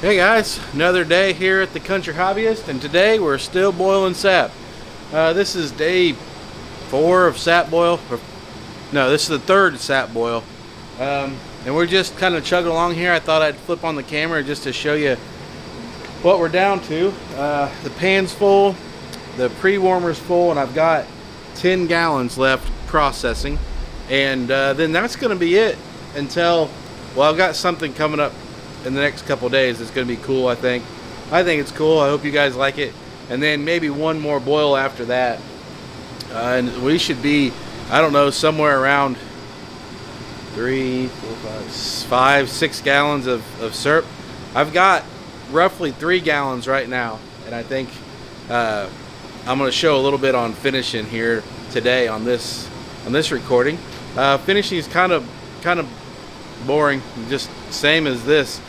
Hey guys, another day here at the Country Hobbyist, and today we're still boiling sap. This is day 4 of sap boil. No, this is the 3rd sap boil. And we're just kind of chugging along here. I thought I'd flip on the camera just to show you what we're down to. The pan's full, the pre-warmer's full, and I've got 10 gallons left processing. And then that's going to be it until, well, I've got something coming up in the next couple days. It's going to be cool. I think it's cool. I hope you guys like it. And then maybe one more boil after that, and we should be, I don't know, somewhere around 3, 4, 5, 6 gallons of syrup. I've got roughly 3 gallons right now, and I think I'm going to show a little bit on finishing here today on this recording. Finishing is kind of boring, just same as this.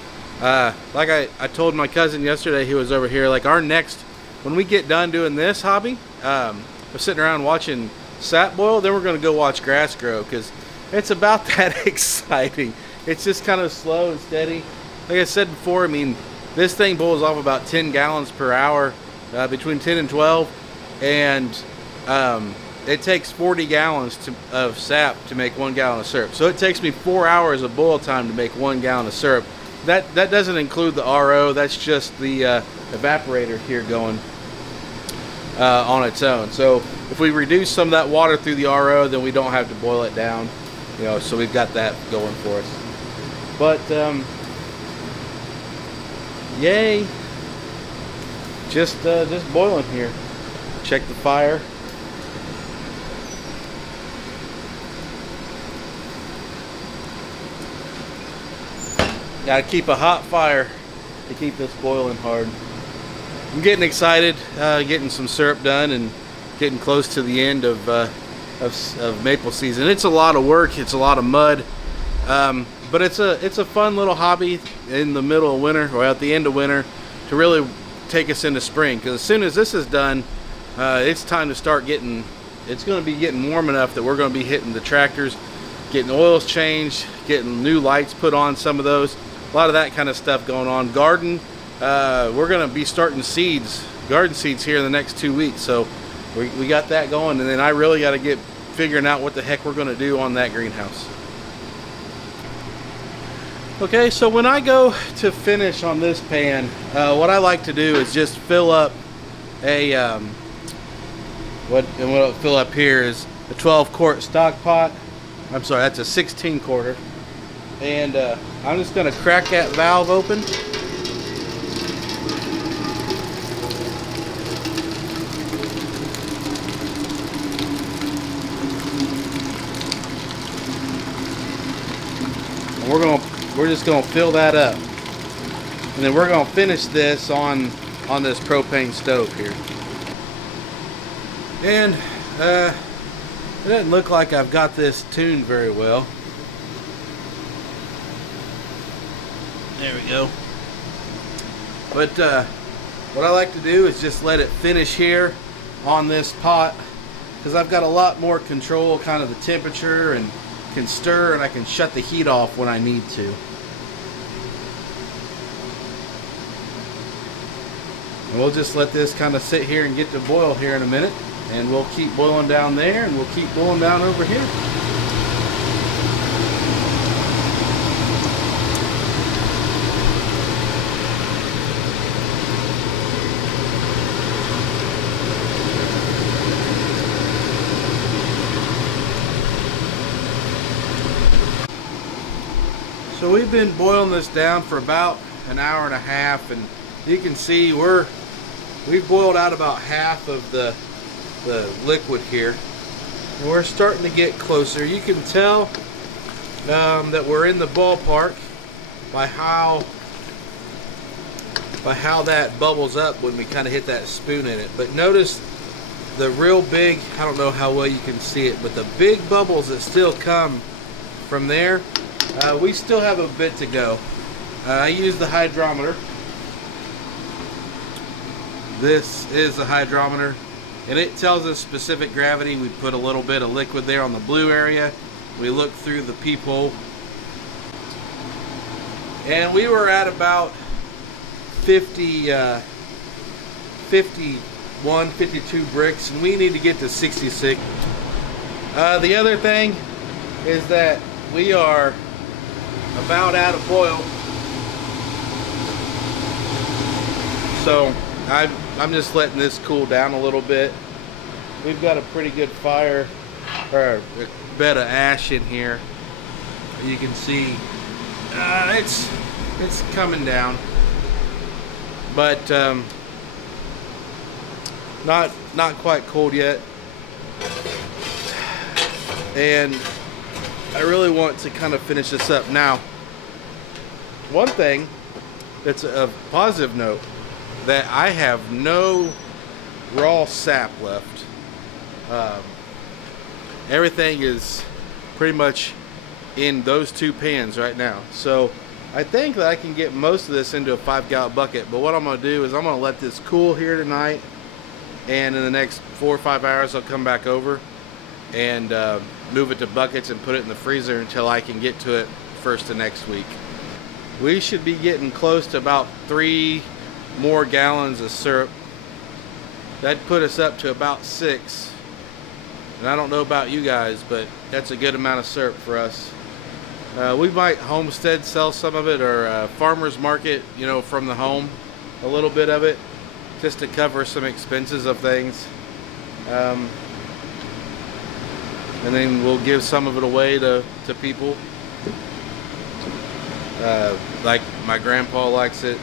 Like I told my cousin yesterday, he was over here, like our next, when we get done doing this hobby, we're sitting around watching sap boil, then we're going to go watch grass grow, because it's about that exciting. It's just kind of slow and steady. Like I said before, I mean, this thing boils off about 10 gallons per hour, between 10 and 12, and it takes 40 gallons of sap to make 1 gallon of syrup. So it takes me 4 hours of boil time to make 1 gallon of syrup. That doesn't include the RO. That's just the evaporator here going on its own. So if we reduce some of that water through the RO, then we don't have to boil it down. You know, so we've got that going for us. But yay! Just boiling here. Check the fire. Got to keep a hot fire to keep this boiling hard. I'm getting excited, getting some syrup done and getting close to the end of maple season. It's a lot of work, it's a lot of mud, but it's a fun little hobby in the middle of winter, or at the end of winter, to really take us into spring. Because as soon as this is done, it's time to start getting. It's going to be getting warm enough that we're going to be hitting the tractors, getting oils changed, getting new lights put on some of those. A lot of that kind of stuff going on. Garden, we're going to be starting garden seeds here in the next 2 weeks. So we got that going, and then I really got to get figuring out what the heck we're going to do on that greenhouse. Okay, so when I go to finish on this pan, what I like to do is just fill up a, what I'll fill up here is a 12-quart stock pot. I'm sorry, that's a 16-quarter. And I'm just going to crack that valve open. And we're just going to fill that up. And then we're going to finish this on this propane stove here. And it doesn't look like I've got this tuned very well. There we go. But what I like to do is just let it finish here on this pot, because I've got a lot more control, kind of the temperature, and can stir, and I can shut the heat off when I need to. And we'll just let this kind of sit here and get to boil here in a minute, and we'll keep boiling down there, and we'll keep boiling down over here. So we've been boiling this down for about an hour and a half, and you can see we've boiled out about half of the liquid here, and we're starting to get closer. You can tell that we're in the ballpark by how that bubbles up when we kind of hit that spoon in it. But notice the real big, I don't know how well you can see it, but the big bubbles that still come from there, we still have a bit to go. I use the hydrometer. This is the hydrometer, and it tells us specific gravity. We put a little bit of liquid there on the blue area. We look through the peephole, and we were at about 50, 51, 52 bricks, and we need to get to 66. The other thing is that we are about out of oil, so I'm just letting this cool down a little bit. We've got a pretty good fire, or a bed of ash in here. You can see it's coming down, but not quite cold yet. And I really want to kind of finish this up now. One thing that's a positive note, that I have no raw sap left. Everything is pretty much in those two pans right now, so I think that I can get most of this into a 5-gallon bucket. But what I'm going to do is I'm going to let this cool here tonight, and in the next 4 or 5 hours I'll come back over and move it to buckets and put it in the freezer until I can get to it first of next week. We should be getting close to about 3 more gallons of syrup. That'd put us up to about 6. And I don't know about you guys, but that's a good amount of syrup for us. We might homestead sell some of it, or farmers market, you know, from the home, a little bit of it, just to cover some expenses of things. And then we'll give some of it away to people. Like my grandpa likes it.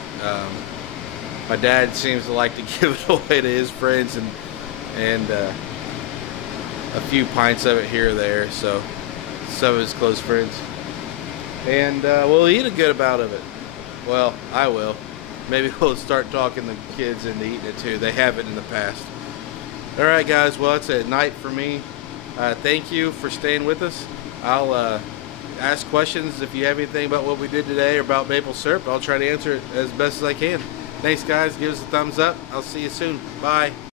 My dad seems to like to give it away to his friends, and a few pints of it here or there, so some of his close friends. And we'll eat a good amount of it. Well, I will. Maybe we'll start talking the kids into eating it too. They haven't in the past. Alright guys, well, it's at night for me. Thank you for staying with us. I'll ask questions if you have anything about what we did today or about maple syrup. I'll try to answer it as best as I can. Thanks guys, give us a thumbs up. I'll see you soon. Bye.